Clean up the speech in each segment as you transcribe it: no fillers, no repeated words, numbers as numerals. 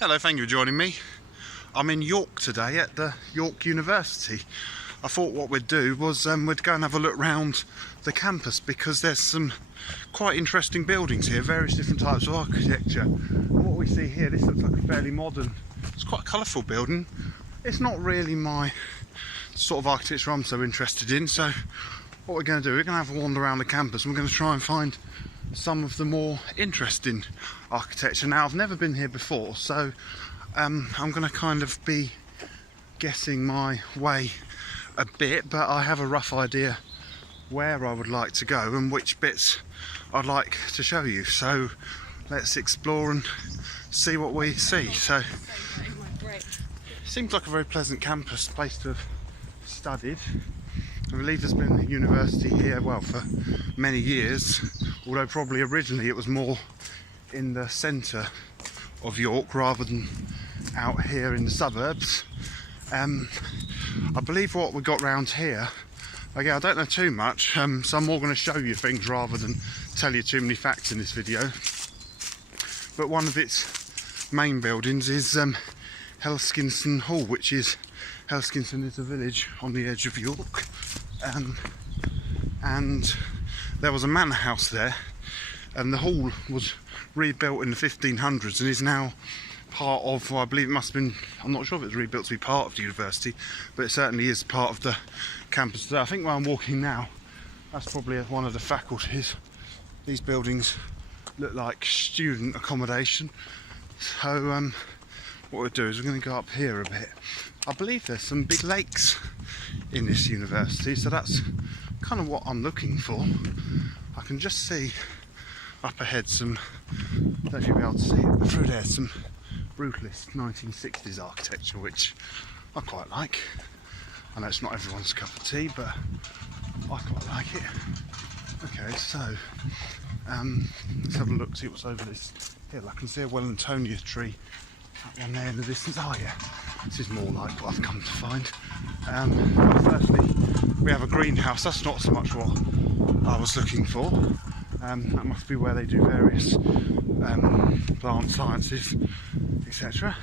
Hello, thank you for joining me. I'm in York today at the York University. I thought what we'd do was we'd go and have a look round the campus because there's some quite interesting buildings here, various different types of architecture. And what we see here, this looks like a fairly modern, it's quite a colourful building. It's not really my sort of architecture I'm so interested in, so what we're going to do, we're going to have a wander around the campus and we're going to try and find some of the more interesting architecture. Now, I've never been here before, so I'm going to kind of be guessing my way a bit, but I have a rough idea where I would like to go and which bits I'd like to show you. So let's explore and see what we see. So seems like a very pleasant campus, place to have studied. I believe there's been a university here, well, for many years, although probably originally it was more in the centre of York rather than out here in the suburbs. I believe what we got round here, again, I don't know too much, so I'm more going to show you things rather than tell you too many facts in this video. But one of its main buildings is Helskinson Hall, which is, Helskinson is a village on the edge of York, and there was a manor house there, and the hall was rebuilt in the 1500s and is now part of, well, I believe it must have been, I'm not sure if it was rebuilt to be part of the university, but it certainly is part of the campus today. I think where I'm walking now, that's probably one of the faculties. These buildings look like student accommodation. So what we'll do is we're going to go up here a bit. I believe there's some big lakes in this university, so that's kind of what I'm looking for. I can just see up ahead some, I don't know if you'll be able to see it, but through there some brutalist 1960s architecture, which I quite like. I know it's not everyone's cup of tea, but I quite like it. Okay, so let's have a look, see what's over this hill. I can see a Wellingtonia tree, that one there in the distance. Oh yeah, this is more like what I've come to find. Firstly, we have a greenhouse. That's not so much what I was looking for. That must be where they do various plant sciences, etc.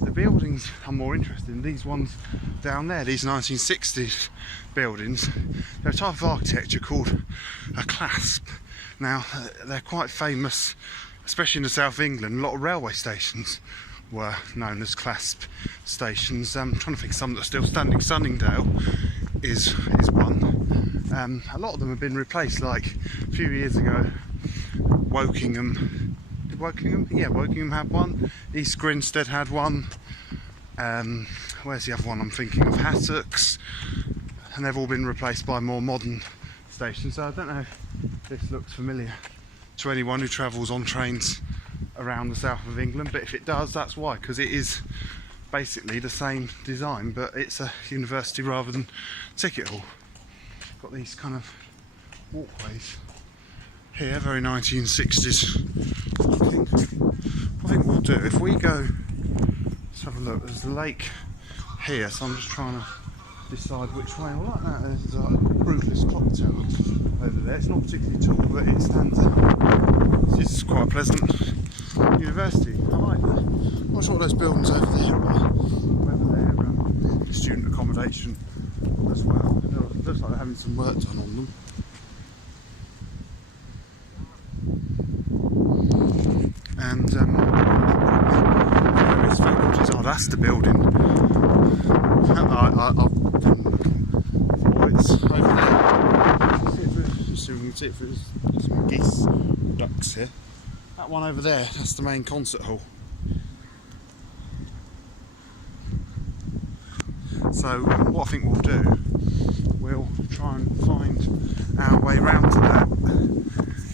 The buildings are more interesting. These ones down there, these 1960s buildings, they're a type of architecture called a clasp. Now, they're quite famous, especially in the south of England. A lot of railway stations were known as clasp stations. I'm trying to think of some that are still standing. Sunningdale is one. A lot of them have been replaced, like a few years ago. Wokingham, did Wokingham? Yeah, Wokingham had one. East Grinstead had one. Where's the other one I'm thinking of? Hassocks. And they've all been replaced by more modern stations. So I don't know if this looks familiar to anyone who travels on trains around the south of England, but if it does, that's why, because it is basically the same design, but it's a university rather than ticket hall. Got these kind of walkways here, very 1960s looking. I think we'll do, if we go, let's have a look, there's the lake here, so I'm just trying to decide which way. I like that, there's a roofless clock tower over there. It's not particularly tall, but it stands out. This is quite a pleasant university. I like that. I'm not sure what those buildings over there are, whether they're student accommodation as well. It looks like they're having some work done on them. And various faculties. Oh, that's the building. It's over there. See if we can see if there's some geese ducks here. That one over there, that's the main concert hall. So what I think we'll do, we'll try and find our way round to that.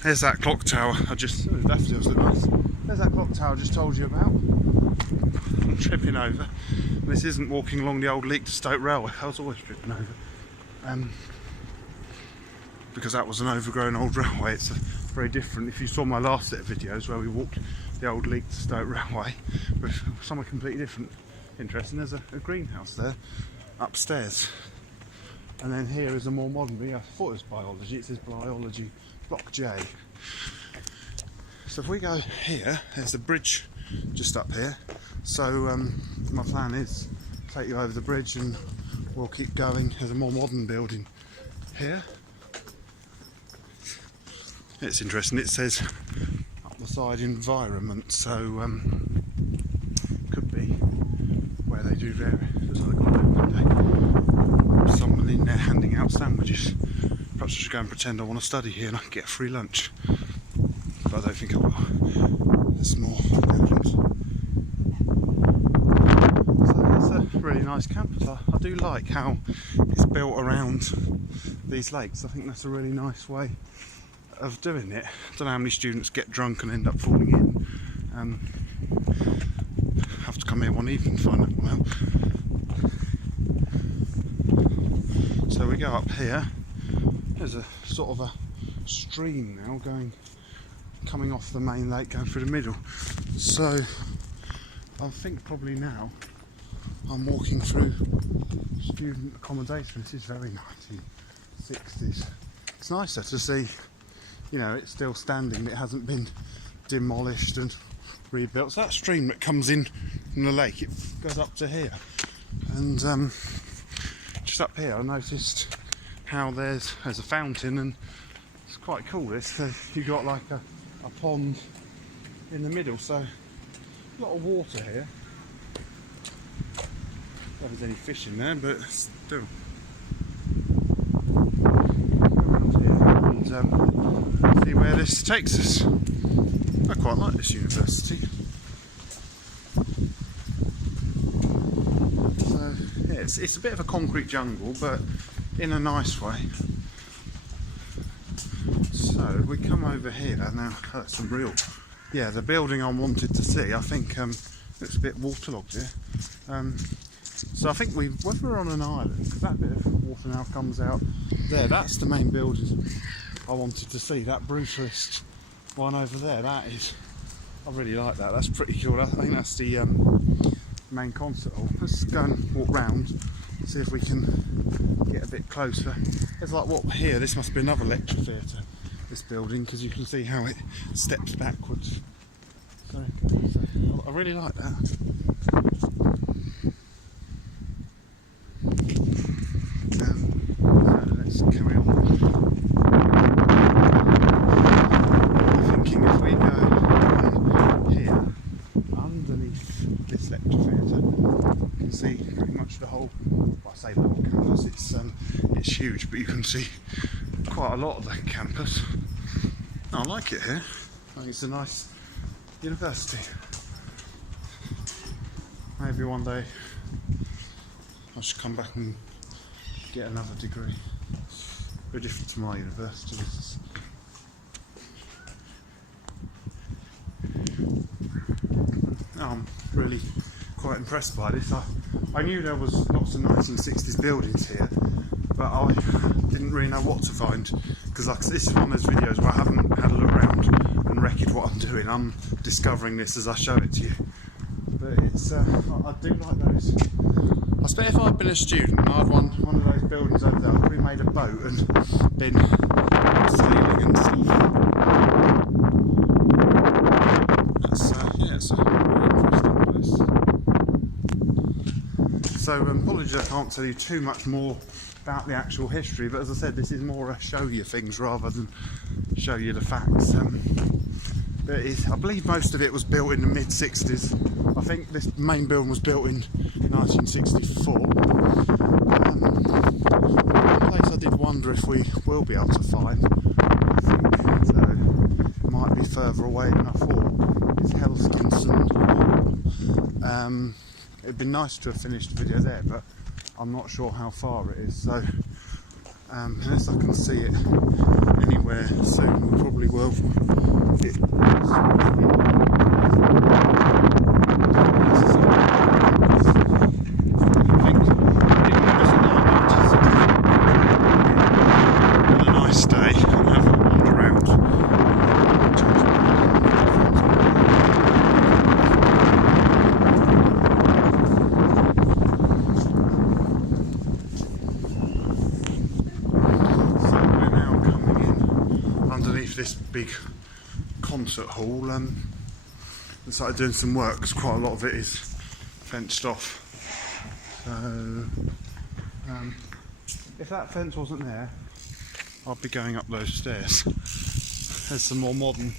There's that clock tower I just, oh, the daffodils look nice. There's that clock tower I just told you about. I'm tripping over. This isn't walking along the old Leek to Stoke Railway. I was always tripping over. Because that was an overgrown old railway. It's very different. If you saw my last set of videos where we walked the old Leek to Stoke Railway, with somewhere completely different. Interesting. There's a greenhouse there upstairs, and then here is a more modern. I thought it was biology. It says biology block J. So if we go here, there's the bridge just up here. So my plan is to take you over the bridge and we'll keep going. There's a more modern building here. It's interesting, it says up the side environment, so could be where they do their, looks like they've got an open day. Someone in there handing out sandwiches. Perhaps I should go and pretend I want to study here and I can get a free lunch. But I don't think I will. There's more buildings. So it's a really nice campus. I do like how it's built around these lakes. I think that's a really nice way of doing it. I don't know how many students get drunk and end up falling in. Have to come here one evening to find that one out. So we go up here. There's a sort of a stream now coming off the main lake, going through the middle. So I think probably now I'm walking through student accommodation. This is very 1960s. It's nicer to see, you know, it's still standing, it hasn't been demolished and rebuilt. So that stream that comes in from the lake, it goes up to here. And just up here I noticed how there's a fountain, and it's quite cool this. You've got like a pond in the middle, so a lot of water here. Don't know if there's any fish in there, but still. And see where this takes us. I quite like this university. So yeah, it's a bit of a concrete jungle, but in a nice way. So we come over here now. That's some real, yeah, the building I wanted to see. I think looks a bit waterlogged here. So I think whether we're on an island, because that bit of water now comes out there. That's the main building I wanted to see. That brutalist one over there. That is, I really like that. That's pretty cool. I think that's the main concert hall. Let's go and walk round, see if we can get a bit closer. There's like what here. This must be another lecture theatre. This building, because you can see how it steps backwards. So I really like that. Let's carry on. I'm thinking if we go here, underneath this lecture theatre, you can see pretty much the whole, well, I say the whole campus, it's huge, but you can see quite a lot of the campus. I like it here. I think it's a nice university. Maybe one day I should come back and get another degree. Very different to my university. I'm really quite impressed by this. I knew there was lots of 1960s buildings here, but I didn't really know what to find, because like, this is one of those videos where I haven't had a look around and reckoned what I'm doing. I'm discovering this as I show it to you. But it's I do like those. I bet if I'd been a student and I'd one of those buildings over there, I'd probably made a boat and been sailing and stuff. That's yeah, it's a really interesting place. So apologies I can't tell you too much more about the actual history, but as I said, this is more a show you things rather than show you the facts. But I believe most of it was built in the mid-60s. I think this main building was built in 1964. A place I did wonder if we will be able to find, I think, so it might be further away than I thought, is Helskinson. It'd be nice to have finished the video there, but I'm not sure how far it is, so unless I can see it anywhere soon, we probably will. concert hall and started doing some work because quite a lot of it is fenced off. So if that fence wasn't there, I'd be going up those stairs. There's some more modern,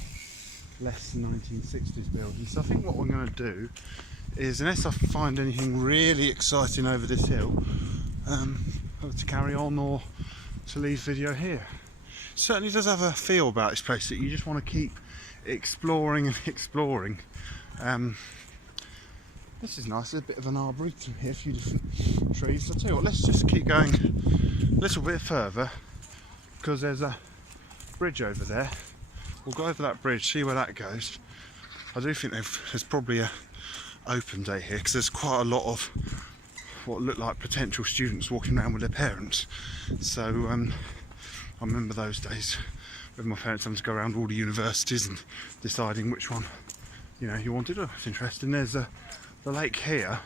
less 1960s buildings. So I think what we're going to do is, unless I find anything really exciting over this hill, to carry on or to leave video here. It certainly does have a feel about this place that you just want to keep exploring and exploring. This is nice, there's a bit of an arboretum here, a few different trees. I'll tell you what, let's just keep going a little bit further because there's a bridge over there. We'll go over that bridge, see where that goes. I do think there's probably a open day here because there's quite a lot of what look like potential students walking around with their parents. So I remember those days with my parents having to go around all the universities and deciding which one, you know, you wanted. Oh, it's interesting. There's the lake here.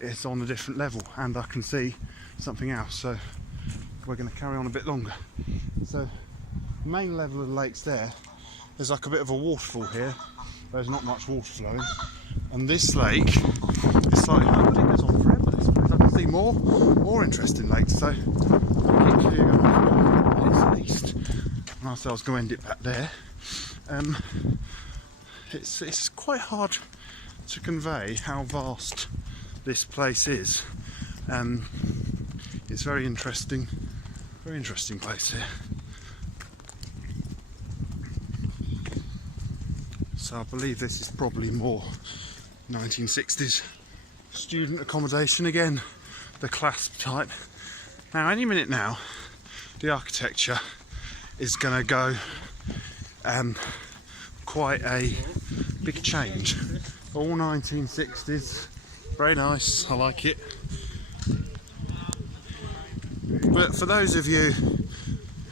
It's on a different level, and I can see something else. So we're going to carry on a bit longer. So the main level of the lake's there. There's like a bit of a waterfall here. There's not much water flowing, and this lake is like, oh, it goes on forever. This place. I can see more interesting lakes. So I'll keep going on at least. And I said I was going to end it back there. It's quite hard to convey how vast this place is. It's very interesting place here. So I believe this is probably more 1960s student accommodation again, the clasp type. Now any minute now the architecture is going to go quite a big change. All 1960s, very nice, I like it. But for those of you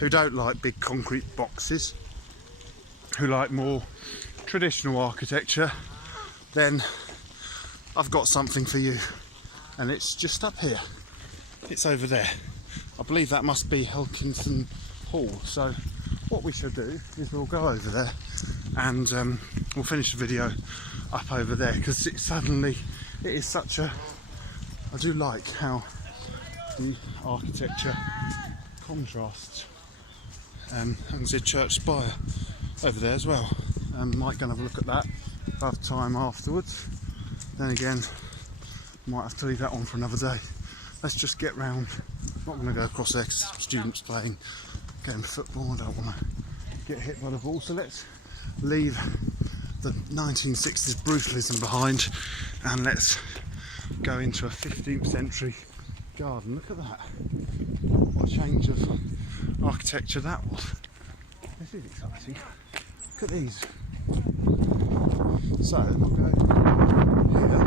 who don't like big concrete boxes, who like more traditional architecture, then I've got something for you, and it's just up here. It's over there. I believe that must be Helkinson Hall. So what we shall do is we'll go over there and we'll finish the video up over there, because it is such a, I do like how the architecture contrasts. I can see a church spire over there as well. Might go and have a look at that. Have time afterwards. Then again, might have to leave that on for another day. Let's just get round. Not going to go across there because students playing game of football. I don't want to get hit by the ball. So let's leave the 1960s brutalism behind and let's go into a 15th century garden. Look at that. What a change of architecture that was. This is exciting. Look at these. So we'll go here.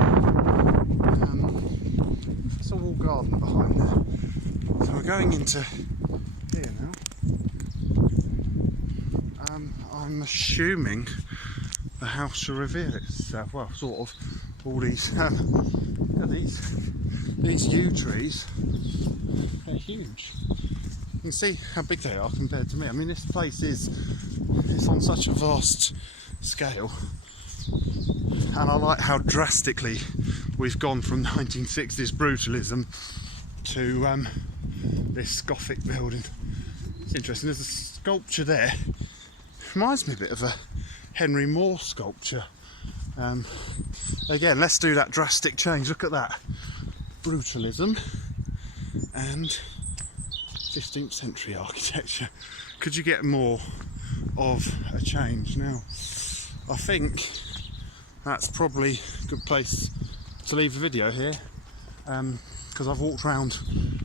It's a wall garden behind there. So we're going into here now. I'm assuming the house will reveal itself. Well, sort of. All these, look at these yew trees. They're huge. You can see how big they are compared to me. I mean, this place it's on such a vast scale, and I like how drastically we've gone from 1960s brutalism to this Gothic building. It's interesting. There's a sculpture there. Reminds me a bit of a Henry Moore sculpture. Again, let's do that drastic change. Look at that. Brutalism and 15th century architecture. Could you get more of a change? Now, I think that's probably a good place to leave the video here, because I've walked around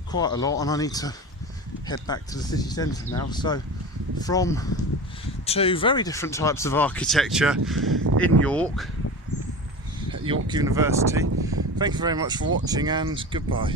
quite a lot and I need to head back to the city centre now. So from two very different types of architecture in York, at York University, thank you very much for watching and goodbye.